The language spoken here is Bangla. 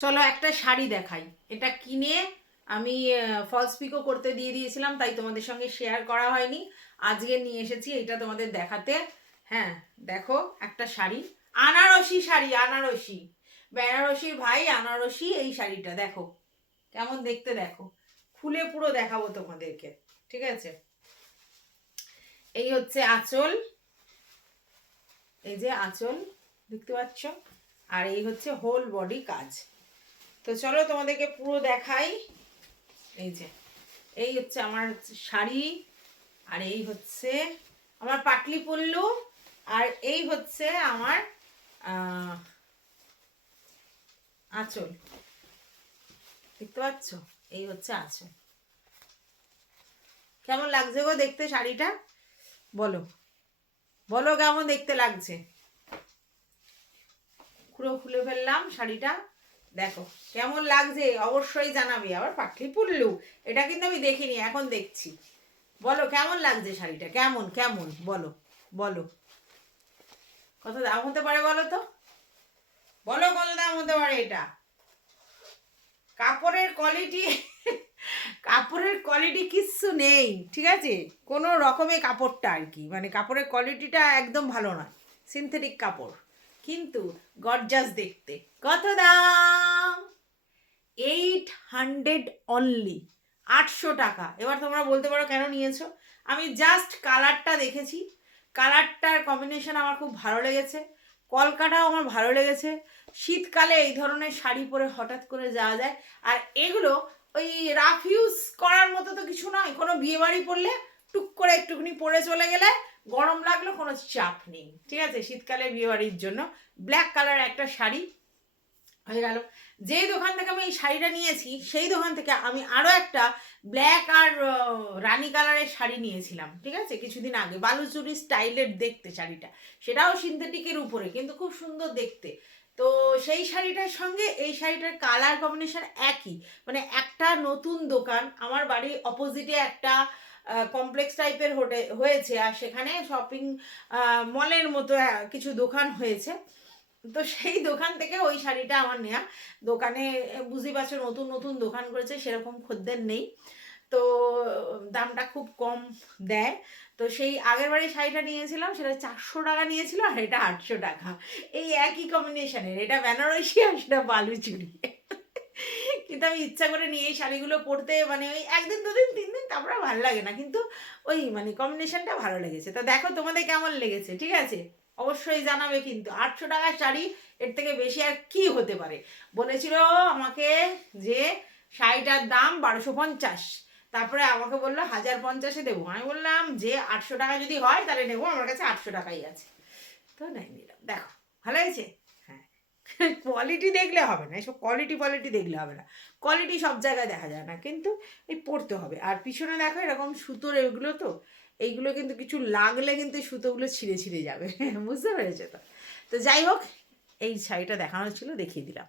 চলো একটা শাড়ি দেখাই। এটা কিনে আমি ফলস পিকও করতে দিয়ে দিয়েছিলাম, তাই তোমাদের সঙ্গে শেয়ার করা হয়নি। আজকে নিয়ে এসেছি এটা তোমাদের দেখাতে। হ্যাঁ দেখো একটা শাড়ি। আনারসি শাড়ি, আনারসি। বেনারসির ভাই আনারসি এই শাড়িটা, দেখো। কেমন দেখতে দেখো। খুলে পুরো দেখাবো তোমাদেরকে, ঠিক আছে? এই হচ্ছে আঁচল। এই যে আঁচল, দেখতে পাচ্ছ? আর এই হচ্ছে হোল বডি কাজ। তো চলো তোমাদেরকে পুরো দেখাই। এই যে, এই হচ্ছে আমার শাড়ি, আর এই হচ্ছে আমার পাটলি পল্লু আর এই হচ্ছে আমার আঁচল। দেখতে পাচ্ছ? এই হচ্ছে আঁচল। কেমন লাগছে গো দেখতে শাড়িটা? বলো। বলো কেমন দেখতে লাগছে? পুরো খুলে ফেললাম শাড়িটা। দেখো, কেমন লাগছে? অবশ্যই জানাবি। আবার পাখি পুল্লু, এটা কিন্তু আমি দেখিনি, এখন দেখছি। বলো, কেমন লাগছে শাড়িটা? কেমন কেমন? বলো বলো। কত দাম হতে পারে বলো তো? বলো, কত দাম হতে পারে এটা? কাপড়ের কোয়ালিটি কাপড়ের কোয়ালিটি কিচ্ছু নেই, ঠিক আছে? কোনো রকমের কাপড়টা আর কি মানে কাপড়ের কোয়ালিটিটা একদম ভালো নয় সিনথেটিক কাপড়। কিন্তু গরজাস দেখতে। কত দাম? এইট হান্ড্রেড অনলি আটশো টাকা। এবার তোমরা বলতে পারো কেন নিয়েছো? আমি জাস্ট কালারটা দেখেছি। কালারটার কম্বিনেশন আমার খুব ভালো লেগেছে। কলকাটাও আমার ভালো লেগেছে। শীতকালে এই ধরনের শাড়ি পরে হঠাৎ করে যাওয়া যায়। আর এগুলো ওই রাফ ইউজ করার মতো তো কিছু নয়। কোনো বিয়ে বাড়ি পড়লে টুক করে একটুখানি পরে চলে গেলে গরম লাগল, কোনো চাপ নেই। ঠিক আছে? শীতকালে বিয়ে বাড়ির জন্য ব্ল্যাক কালার একটা শাড়ি হয়ে গেল। যেই দোকান থেকে আমি এই শাড়িটা নিয়েছি, সেই দোকান থেকে আমি আরও একটা ব্ল্যাক আর রানী কালারের শাড়ি নিয়েছিলাম। ঠিক আছে? কিছুদিন আগে। বালুচুরি স্টাইলের দেখতে শাড়িটা। সেটাও সিনথেটিকের উপরে, কিন্তু খুব সুন্দর দেখতে। তো সেই শাড়িটার সঙ্গে এই শাড়িটার কালার কম্বিনেশন একই। মানে একটা নতুন দোকান। আমার বাড়ির অপোজিটে একটা কমপ্লেক্স টাইপের হোটে হয়েছে আর সেখানে শপিং মলের মতো কিছু দোকান হয়েছে। তো সেই দোকান থেকে ওই শাড়িটা আমার নেয়া। দোকানে আহ, বুঝতেই পারছ নতুন নতুন দোকান করেছে সেরকম খদ্দের নেই। তো দামটা খুব কম দেয়। তো সেই আগের বাড়ি শাড়িটা নিয়েছিলাম সেটা চারশো টাকা নিয়েছিল আর এটা আটশো টাকা। এই একই কম্বিনেশনের এটা বেনারসি আর সেটা বালুচুরি কিন্তু আমি ইচ্ছা করে নিয়ে এই শাড়িগুলো পরতে মানে ওই একদিন, দুদিন, তিন দিন, তারপরে ভালো লাগে না। কিন্তু ওই মানে কম্বিনেশনটা ভালো লেগেছে। তো দেখো তোমাদের কেমন লেগেছে, ঠিক আছে? অবশ্যই জানাবে কিন্তু। আটশো টাকার শাড়ি, এর থেকে বেশি আর কি হতে পারে? বলেছিল আমাকে যে শাড়িটার দাম বারোশো পঞ্চাশ। তারপরে আমাকে বলল, হাজার পঞ্চাশে দেবো। আমি বললাম, যে আটশো টাকা যদি হয়, তাহলে নেব। আমার কাছে আটশো টাকাই আছে। তো নাই নিলাম। দেখো, ভালো হয়েছে হ্যাঁ কোয়ালিটি দেখলে হবে না, এসব কোয়ালিটি কোয়ালিটি দেখলে হবে না। কোয়ালিটি সব জায়গায় দেখা যায় না, কিন্তু এই পড়তে হবে। আর পিছনে দেখো এরকম সুতোর এগুলো তো, এইগুলো কিন্তু কিছু লাগলে কিন্তু সুতোগুলো ছিঁড়ে ছিঁড়ে যাবে, বুঝতে পেরেছ তো? তো যাই হোক, এই শাড়িটা দেখানো ছিল, দেখিয়ে দিলাম।